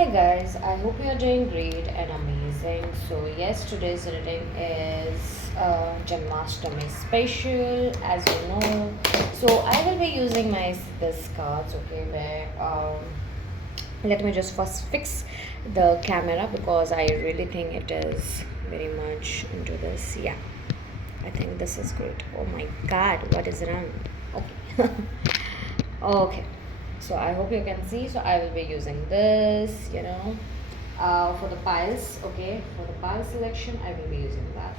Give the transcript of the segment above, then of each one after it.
Hi guys, I hope you're doing great and amazing. So yes, today's reading is Janmashtami special, as you know. So I will be using my this cards. Okay, where let me just first fix the camera because I really think it is very much into this. Yeah, I think this is great. Oh my God, what is wrong? Okay. Okay, so I hope you can see. So I will be using this, for the piles. Okay, for the pile selection I will be using that.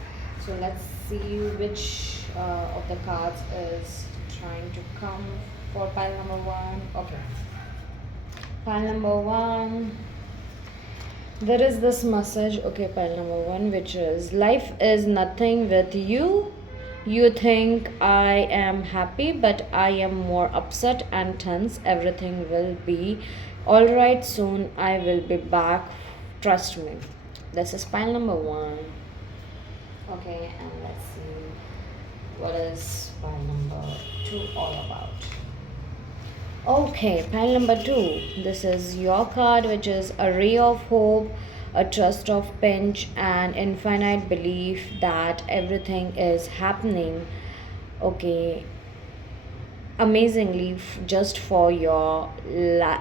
So let's see which of the cards is trying to come for pile number one. Okay, pile number one, there is this message. Okay, pile number one, which is life is nothing with you. You think I am happy, but I am more upset and tense. Everything will be alright soon. I will be back. Trust me. This is pile number one. Okay, and let's see what is pile number two all about. Okay, pile number two. This is your card, which is a ray of hope, a trust of pinch, and infinite belief that everything is happening. Okay, amazingly, just for your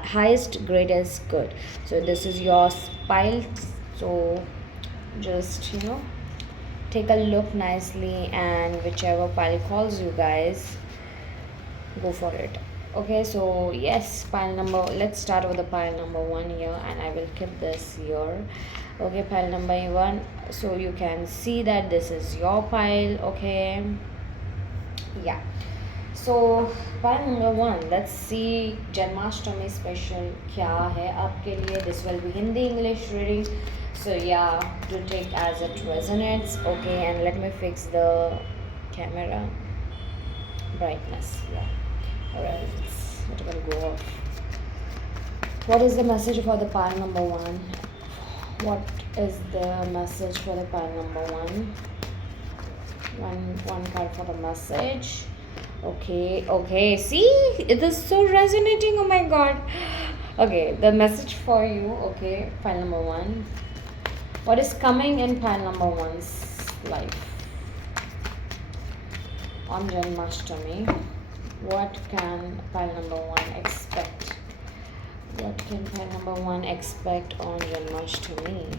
highest, greatest good. So this is your pile. So just take a look nicely, and whichever pile calls you guys, go for it. Okay, so yes, pile number, let's start with the pile number one here, and I will keep this here. Okay, pile number one, so you can see that this is your pile. Okay, yeah. So pile number one, let's see Janmashtami special क्या है आपके लिए. This will be Hindi English reading, so yeah, do take as it resonates. Okay, and let me fix the camera brightness. Yeah, alright, it will go off. What is the message for the pile number one? What is the message for the pile number one? One card for the message. Okay, see, it is so resonating. Oh my God. Okay, the message for you. Okay, pile number one, what is coming in pile number one's life on Janmashtami? What can pile number one expect? What can pile number one expect on Janmashtami?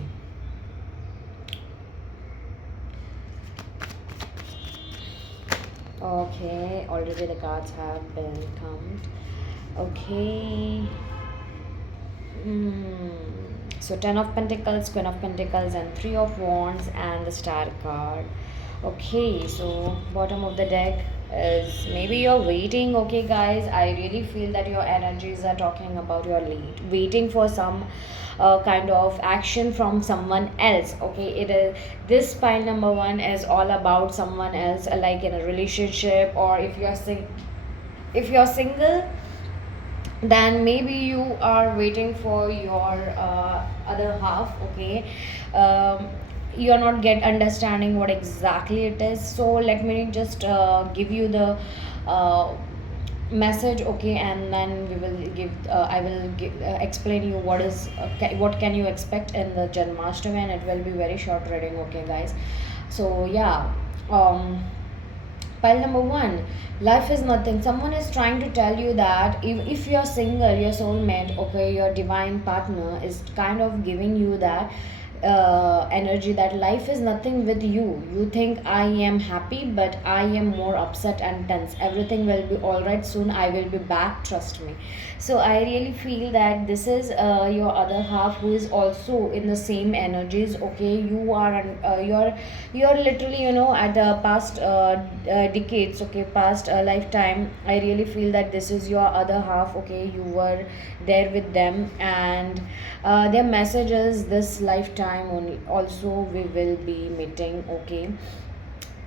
Okay, already the cards have been counted. Okay. So Ten of Pentacles, Queen of Pentacles, and Three of Wands, and the Star card. Okay, so bottom of the deck is maybe you're waiting. Okay, guys, I really feel that your energies are talking about your lead, waiting for some kind of action from someone else. Okay, it is, this pile number one is all about someone else, like in a relationship, or if you're single, then maybe you are waiting for your other half. Okay, you're not get understanding what exactly it is, so let me just give you the uh, message. Okay, and then we will give I will give, explain you what is what can you expect in the Janmashtami, and it will be very short reading. Okay, guys, so yeah, pile number one, life is nothing. Someone is trying to tell you that if you're single, your soulmate, okay, your divine partner is kind of giving you that energy that life is nothing with you. You think I am happy, but I am more upset and tense. Everything will be all right soon. I will be back. Trust me. So I really feel that this is your other half who is also in the same energies. Okay, you are you're literally at the past decades. Okay, past lifetime. I really feel that this is your other half. Okay, you were there with them, and their messages this lifetime only also we will be meeting. Okay,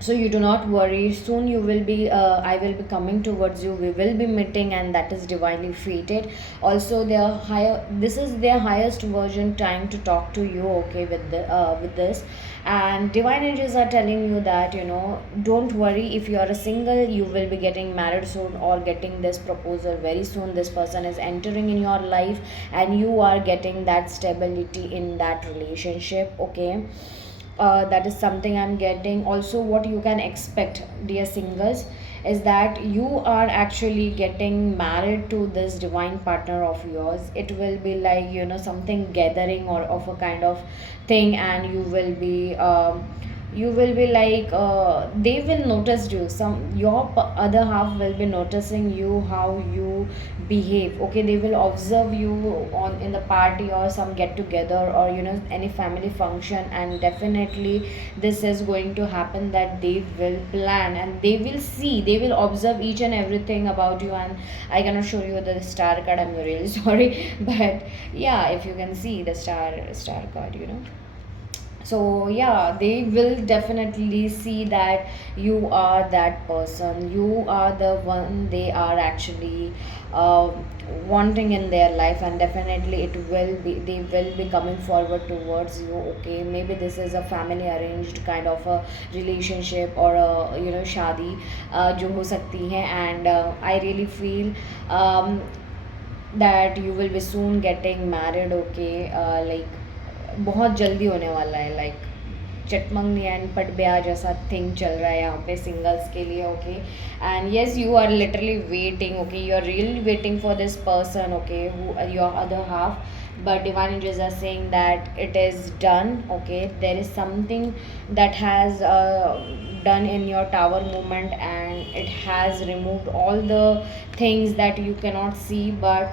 so you do not worry, soon you will be I will be coming towards you, we will be meeting, and that is divinely fated. Also their higher, this is their highest version trying to talk to you, okay, with this. And divine angels are telling you that, don't worry, if you are a single, you will be getting married soon or getting this proposal very soon. This person is entering in your life, and you are getting that stability in that relationship, okay. That is something I'm getting. Also, what you can expect, dear singers, is that you are actually getting married to this divine partner of yours. It will be like, something gathering or of a kind of thing, and you will be like, they will notice you, your other half will be noticing you, how you behave, okay. They will observe you on in the party or some get together, or any family function, and definitely this is going to happen, that they will plan and they will see, they will observe each and everything about you. And I cannot show you the star card, I'm really sorry, but yeah, if you can see the star card, so yeah, they will definitely see that you are that person, you are the one they are actually uh, wanting in their life, and definitely it will be, they will be coming forward towards you, okay. Maybe this is a family arranged kind of a relationship, or a shadi jo ho sakti hai. And I really feel um, that you will be soon getting married, okay. Like बहुत जल्दी होने वाला है, like चटमंगनी and पट ब्याह जैसा thing चल रहा है यहाँ पे सिंगल्स के लिए, okay. And yes, you are literally waiting, okay, you are really waiting for this person, okay, who your other half. But divine angels are saying that it is done, okay. There is something that has done in your tower movement, and it has removed all the things that you cannot see, but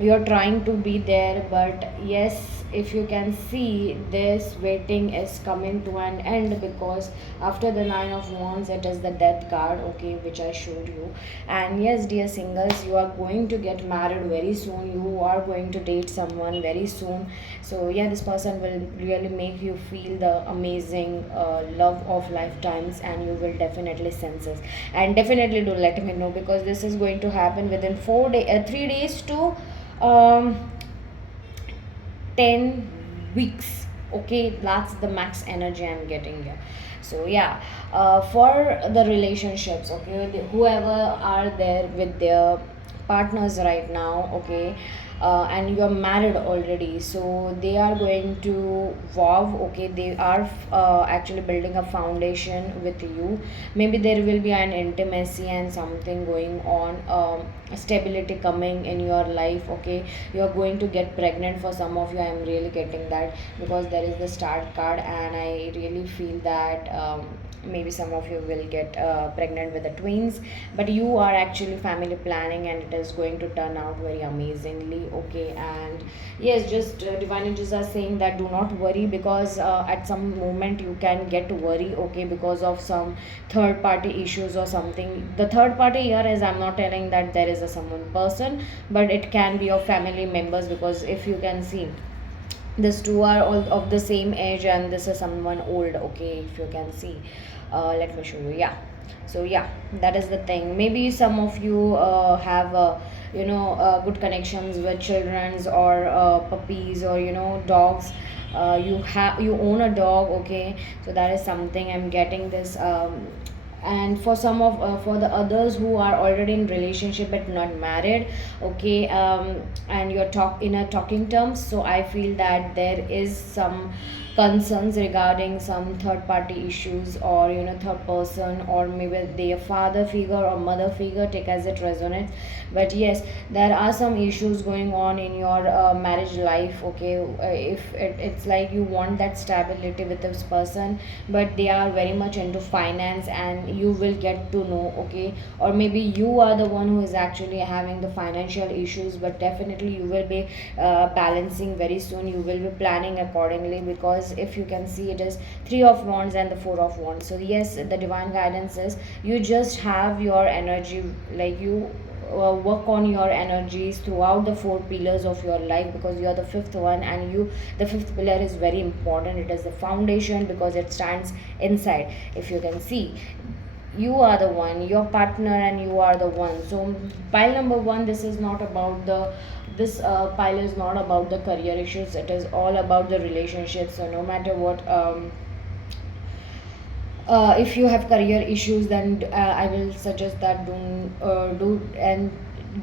you're trying to be there. But yes, if you can see, this waiting is coming to an end, because after the nine of wands, it is the death card, okay, which I showed you. And yes, dear singles, you are going to get married very soon, you are going to date someone very soon. So yeah, this person will really make you feel the amazing love of lifetimes, and you will definitely sense it. And definitely do let me know, because this is going to happen within 3 days to um 10 weeks, okay. That's the max energy I'm getting here. So yeah, for the relationships, okay, whoever are there with their partners right now, okay, and you're married already, so they are going to vow, okay. They are actually building a foundation with you. Maybe there will be an intimacy and something going on, stability coming in your life, okay. You are going to get pregnant. For some of you, I am really getting that, because there is the start card, and I really feel that maybe some of you will get pregnant with the twins. But you are actually family planning, and it is going to turn out very amazingly, okay. And yes, just divine angels are saying that do not worry, because at some moment you can get worry, okay, because of some third party issues or something. The third party here is, I'm not telling that there is a someone person, but it can be your family members, because if you can see, these two are all of the same age, and this is someone old, okay, if you can see. Let me show you, yeah. So yeah, that is the thing. Maybe some of you have good connections with children's, or puppies, or dogs. You own a dog, okay. So that is something I'm getting this. And for the others who are already in relationship but not married, okay, and you're talk in a talking terms, so I feel that there is some concerns regarding some third party issues, or third person, or maybe their father figure or mother figure, take as it resonates. But yes, there are some issues going on in your marriage life, okay. If it's like you want that stability with this person, but they are very much into finance, and you will get to know, okay. Or maybe you are the one who is actually having the financial issues, but definitely you will be balancing very soon, you will be planning accordingly, because if you can see, it is three of wands and the four of wands. So yes, the divine guidance is, you just have your energy, like you work on your energies throughout the four pillars of your life, because you are the fifth one, and you, the fifth pillar is very important. It is the foundation because it stands inside. If you can see, you are the one, your partner, and you are the one. So pile number one, this is not about the, this pile is not about the career issues, it is all about the relationships. So no matter what, if you have career issues, then I will suggest that do and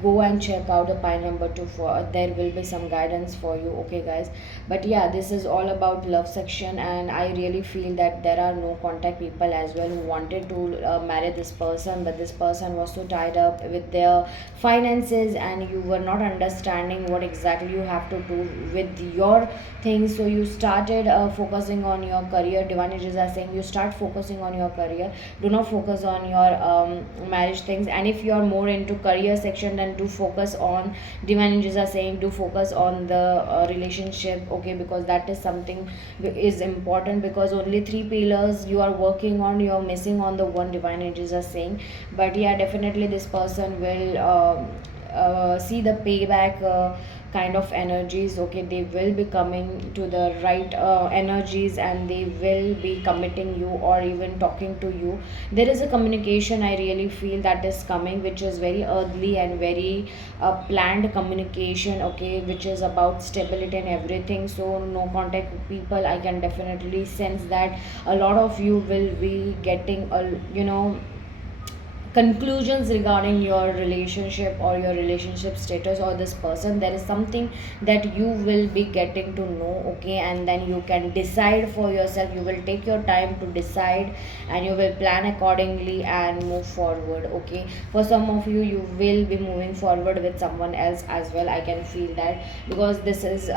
go and check out the pile number two, for there will be some guidance for you, okay guys. But yeah, this is all about love section, and I really feel that there are no contact people as well who wanted to marry this person, but this person was so tied up with their finances, and you were not understanding what exactly you have to do with your things. So you started focusing on your career. Divine Angels are saying you start focusing on your career, do not focus on your marriage things. And if you are more into career section, then do focus on, Divine Angels are saying do focus on the relationship, okay, because that is something is important, because only three pillars you are working on, you are missing on the one, Divine Angels are saying. But yeah, definitely this person will see the payback kind of energies, okay. They will be coming to the right energies, and they will be committing you or even talking to you. There is a communication, I really feel, that is coming, which is very early and very planned communication, okay, which is about stability and everything. So no contact with people, I can definitely sense that a lot of you will be getting a, conclusions regarding your relationship or your relationship status or this person. There is something that you will be getting to know, okay, and then you can decide for yourself. You will take your time to decide, and you will plan accordingly and move forward, okay. For some of you, you will be moving forward with someone else as well, I can feel that, because this is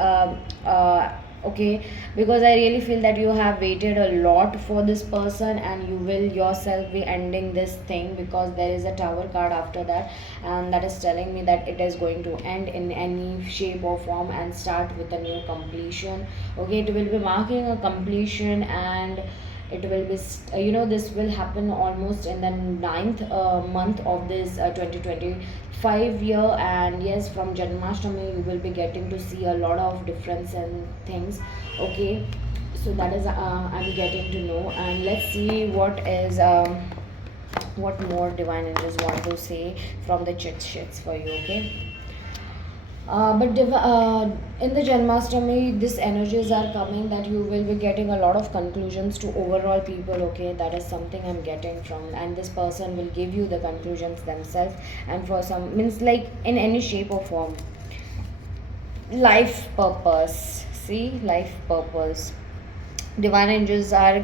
okay, because I really feel that you have waited a lot for this person, and you will yourself be ending this thing, because there is a tower card after that, and that is telling me that it is going to end in any shape or form and start with a new completion, okay. It will be marking a completion, and it will be this will happen almost in the ninth month of this 2025 year. And yes, from Janmashtami you will be getting to see a lot of difference in things, okay. So that is I'm getting to know, and let's see what more Divine Angels want to say from the chit sheets for you, okay. In the Janmashtami, these energies are coming that you will be getting a lot of conclusions to overall people. Okay, that is something I'm getting from, and this person will give you the conclusions themselves. And for some means like in any shape or form, life purpose. See, life purpose. Divine angels are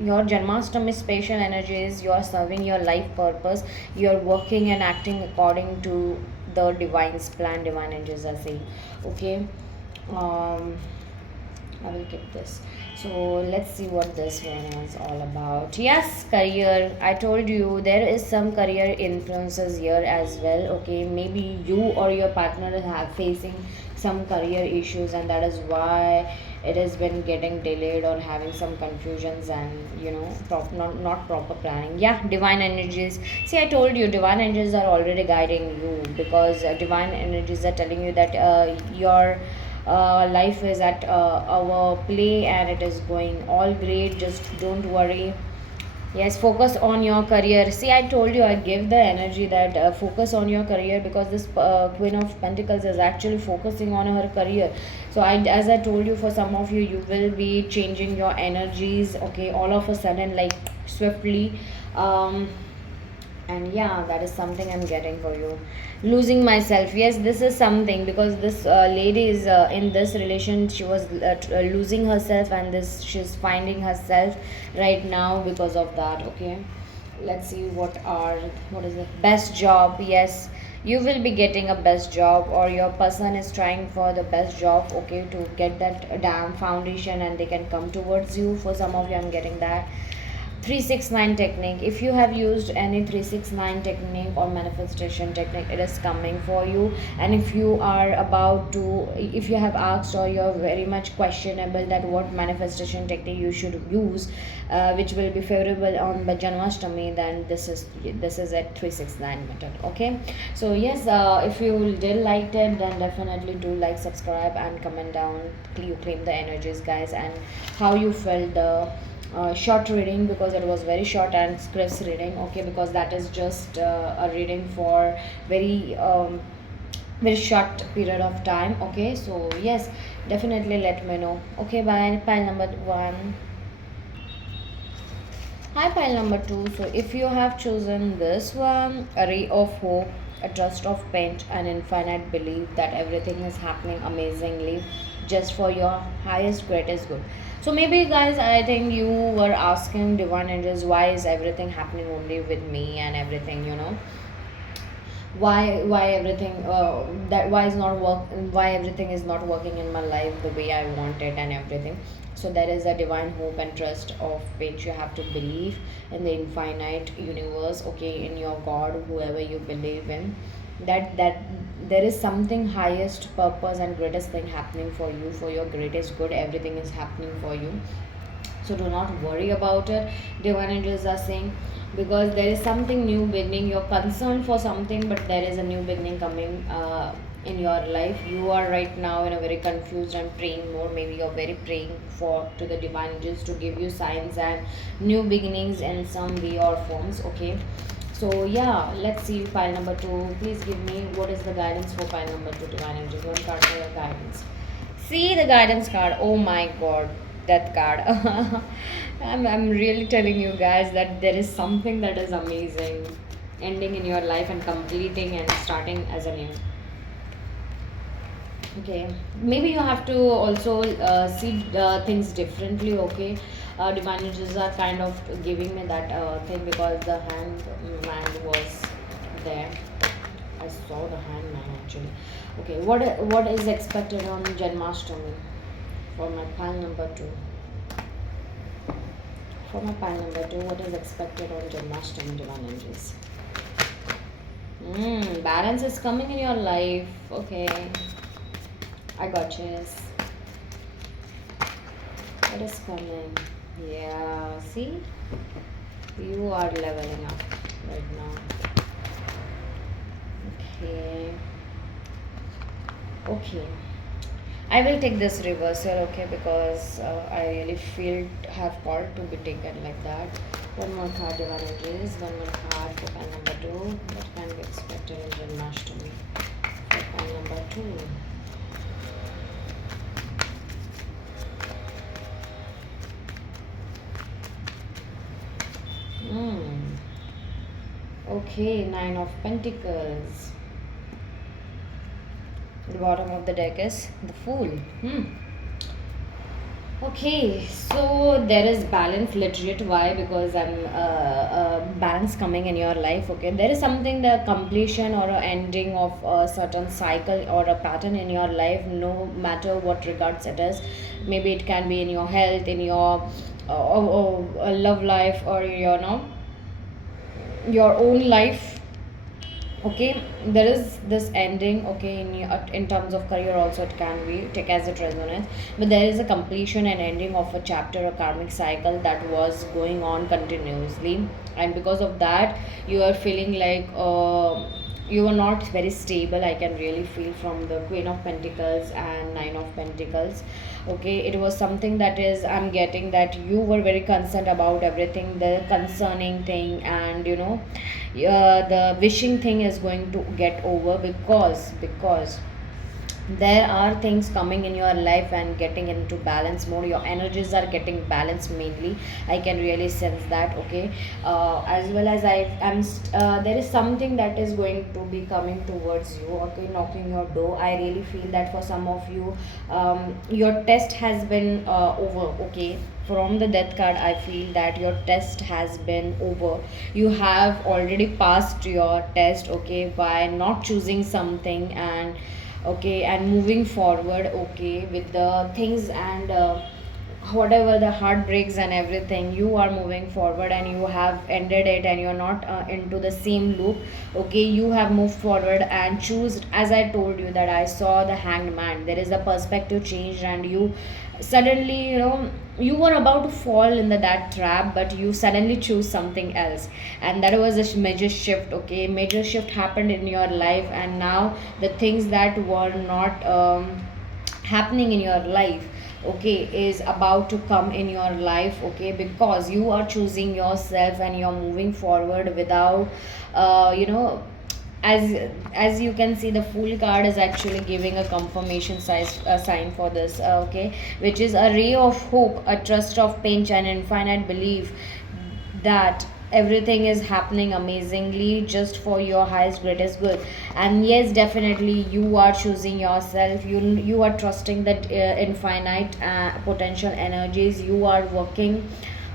your Janmashtami special energies. You are serving your life purpose. You are working and acting according to the divine's plan. Divine angels are saying, okay. Um, I will keep this. So let's see what this one is all about. Yes, career. I told you there is some career influences here as well. Okay, maybe you or your partner are facing some career issues, and that is why it has been getting delayed or having some confusions, and not proper planning. Yeah, divine energies. See, I told you divine energies are already guiding you, because divine energies are telling you that your life is at our play, and it is going all great. Just don't worry. Yes, focus on your career. See, I told you, I give the energy that focus on your career, because this Queen of Pentacles is actually focusing on her career. So, as I told you, for some of you, you will be changing your energies, okay, all of a sudden, like swiftly. And yeah, that is something I'm getting for you. Losing myself, yes, this is something, because this lady is in this relation, she was losing herself, and this she's finding herself right now because of that, okay. Let's see what is the best job. Yes, you will be getting a best job, or your person is trying for the best job, okay, to get that damn foundation, and they can come towards you. For some of you, I'm getting that. 369 technique. If you have used any 369 technique or manifestation technique, it is coming for you. And if you are about to, if you have asked or you're very much questionable that what manifestation technique you should use, which will be favorable on Janmashtami, then this is a 369 method. Okay, so yes, if you did liked it, then definitely do like, subscribe, and comment down. You claim the energies, guys, and how you felt the short reading, because it was very short, and scripts reading. Okay, because that is just a reading for very very short period of time. Okay, so yes, definitely let me know. Okay, bye. Pile number one. Hi, pile number two. So, if you have chosen this one, a ray of hope, a trust of paint, an infinite belief that everything is happening amazingly just for your highest, greatest good. So, maybe, guys, I think you were asking divine angels, why is everything happening only with me and everything, why everything that why is not work why everything is not working in my life the way I want it and everything. So there is a divine hope and trust of which you have to believe in the infinite universe, okay, in your God, whoever you believe in, that there is something highest purpose and greatest thing happening for you, for your greatest good. Everything is happening for you, so do not worry about it, divine angels are saying, because there is something new beginning. You're concerned for something, but there is a new beginning coming in your life. You are right now in a very confused and praying mode. Maybe you're very praying for to the divine angels to give you signs and new beginnings in some way or forms. Okay, so yeah, let's see pile number two. Please give me what is the guidance for pile number two, divine angels. One card for your guidance. See the guidance card. Oh my god, that card. I'm really telling you guys that there is something that is amazing ending in your life and completing and starting as a new. Okay, maybe you have to also see things differently. Okay, divine angels are kind of giving me that thing because the hand man was there. I saw the hangman actually. Okay, what is expected on Janmashtami for my pile number two? For my pile number two, what is expected on Janmashtami, divine angels? Balance is coming in your life. Okay, I got you. What is coming? Yeah, see, you are leveling up right now. Okay. Okay. I will take this reversal, okay, because I really feel have called to be taken like that. One more card, divine angels. One more card for pile number two. What can be expected in Janmashtami for pile number two? Hmm. Okay, Nine of Pentacles. The bottom of the deck is the Fool. Okay, so there is balance legit. Why? Because I'm balance coming in your life. Okay, there is something, the completion or a ending of a certain cycle or a pattern in your life. No matter what regards it is, maybe it can be in your health, in your love life, or your own life. Okay, there is this ending. Okay, in terms of career also it can be take as it resonates, but there is a completion and ending of a chapter, a karmic cycle that was going on continuously, and because of that you are feeling like you are not very stable. I can really feel from the Queen of Pentacles and Nine of Pentacles. Okay, it was something that is, I'm getting that you were very concerned about everything, the concerning thing, and the wishing thing is going to get over, because there are things coming in your life and getting into balance mode. Your energies are getting balanced mainly. I can really sense that. Okay, as well as there is something that is going to be coming towards you. Okay, knocking your door. I really feel that for some of you, your test has been over. Okay, from the death card I feel that your test has been over. You have already passed your test, okay, by not choosing something, and okay, and moving forward, okay, with the things, and whatever the heartbreaks and everything, you are moving forward and you have ended it, and you're not into the same loop. Okay, you have moved forward and choose, as I told you that I saw the hanged man, there is a perspective change, and you suddenly, you were about to fall in that trap, but you suddenly choose something else. And that was a major shift. Okay, major shift happened in your life, and now the things that were not happening in your life, okay, is about to come in your life. Okay, because you are choosing yourself and you're moving forward without as as you can see, the Fool card is actually giving a confirmation size sign for this. Okay, which is a ray of hope, a trust of pinch, and infinite belief that everything is happening amazingly just for your highest greatest good. And yes, definitely you are choosing yourself, you are trusting that infinite potential energies, you are working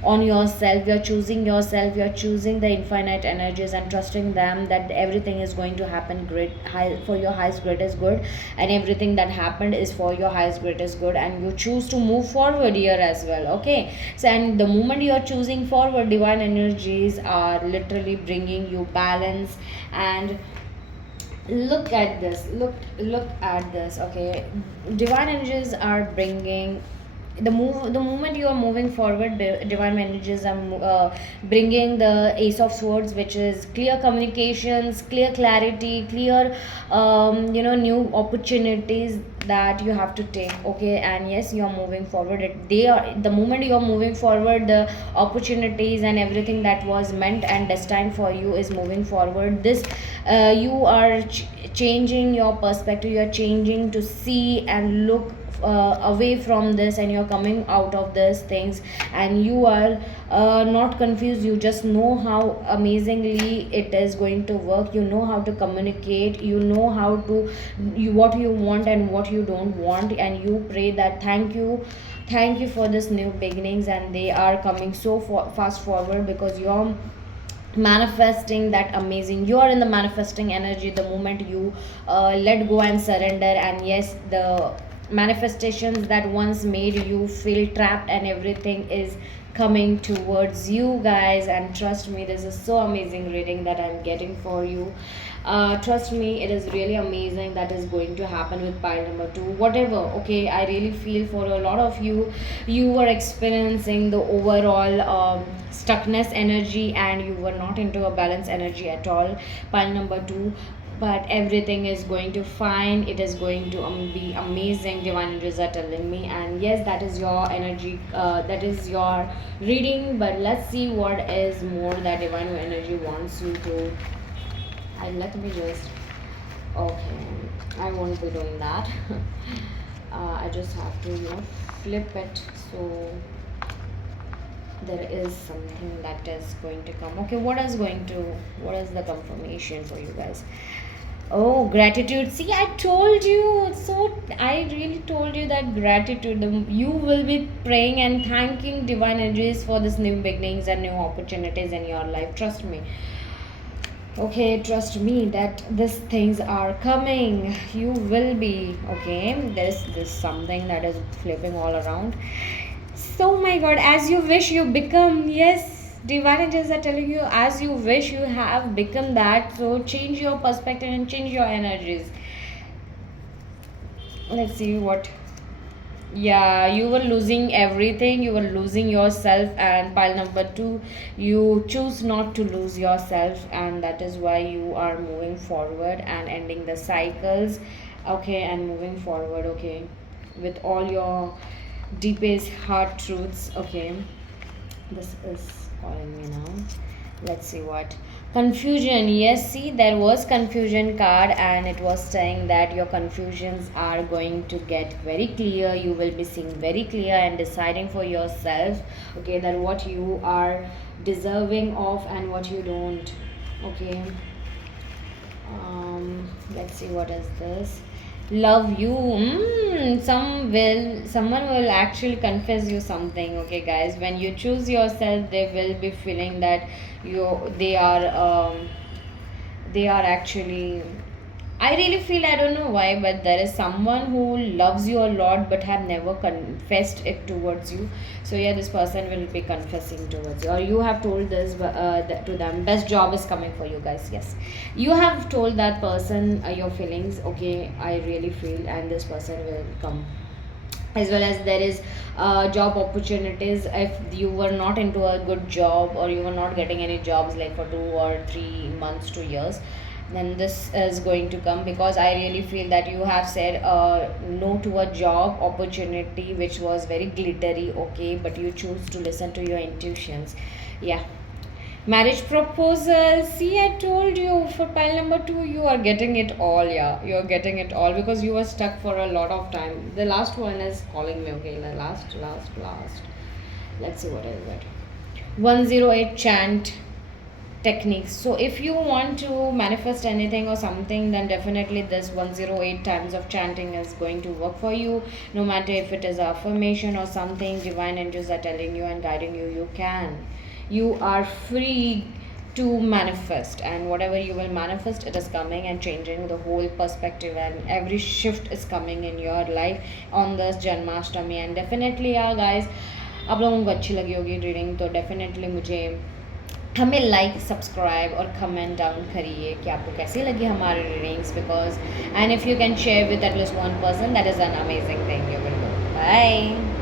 on yourself, you're choosing yourself, you're choosing the infinite energies and trusting them that everything is going to happen great, high, for your highest greatest good, and everything that happened is for your highest greatest good, and you choose to move forward here as well. Okay, so and the moment you are choosing forward, divine energies are literally bringing you balance. And look at this, look at this. Okay, divine energies are bringing the moment you are moving forward, divine energies are bringing the ace of swords, which is clear communications, clear clarity, clear new opportunities that you have to take. Okay, and yes, you are moving forward. They are the moment you are moving forward, the opportunities and everything that was meant and destined for you is moving forward. This you are changing your perspective, you are changing to see and look away from this, and you're coming out of these things, and you are not confused, you just know how amazingly it is going to work, you know how to communicate, you know how to what you want and what you don't want, and you pray that thank you for this new beginnings, and they are coming so fast forward because you're manifesting that amazing, you are in the manifesting energy the moment you let go and surrender. And yes, the manifestations that once made you feel trapped and everything is coming towards you guys. And trust me, this is so amazing reading that I'm getting for you. Trust me, it is really amazing that is going to happen with pile number two, whatever. Okay, I really feel for a lot of you, you were experiencing the overall stuckness energy, and you were not into a balance energy at all, pile number two. But everything is going to fine, it is going to be amazing, divine angels are telling me. And yes, that is your energy, that is your reading. But let's see what is more that divine energy wants you to. And let me just, okay, I won't be doing that. I just have to flip it, so there is something that is going to come. Okay, what is the confirmation for you guys? Oh, gratitude. See, I told you. So, I really told you that gratitude. You will be praying and thanking divine energies for this new beginnings and new opportunities in your life. Trust me. Okay, trust me that these things are coming. You will be. Okay, this something that is flipping all around. So, my God, as you wish you become. Yes, divine angels are telling you, as you wish you have become that. So change your perspective and change your energies. Let's see what. Yeah, you were losing everything, you were losing yourself, and pile number two, you choose not to lose yourself, and that is why you are moving forward and ending the cycles. Okay, and moving forward. Okay, with all your deepest heart truths. Okay, this is calling me now. Let's see what. Confusion. Yes, see, there was confusion card, and it was saying that your confusions are going to get very clear. You will be seeing very clear and deciding for yourself. Okay, that what you are deserving of and what you don't. Okay. Let's see what is this. Love you. Someone will actually confess you something. Okay, guys, when you choose yourself, they will be feeling that you they are actually, I really feel, I don't know why, but there is someone who loves you a lot but have never confessed it towards you. So yeah, this person will be confessing towards you, or you have told this to them. Best job is coming for you guys. Yes, you have told that person your feelings. Okay, I really feel, and this person will come. As well as there is job opportunities. If you were not into a good job, or you were not getting any jobs like for 2 or 3 months, 2 years, then this is going to come, because I really feel that you have said no to a job opportunity which was very glittery, okay, but you choose to listen to your intuitions. Yeah. Marriage proposal. See, I told you, for pile number two, you are getting it all. Yeah, you're getting it all, because you were stuck for a lot of time. The last one is calling me. Okay, the last. Let's see what is it. 108 chant techniques. So if you want to manifest anything or something, then definitely this 108 times of chanting is going to work for you. No matter if it is affirmation or something, divine angels are telling you and guiding you, you can. You are free to manifest, and whatever you will manifest, it is coming and changing the whole perspective, and every shift is coming in your life on this Janmashtami. And definitely yeah guys, आप लोगों को अच्छी लगी होगी reading, तो definitely मुझे हमें like subscribe और कमेंट डाउन करिए कि आपको कैसी लगी हमारी readings, because and if you can share with at least one person, that is an amazing thing you will do. Bye.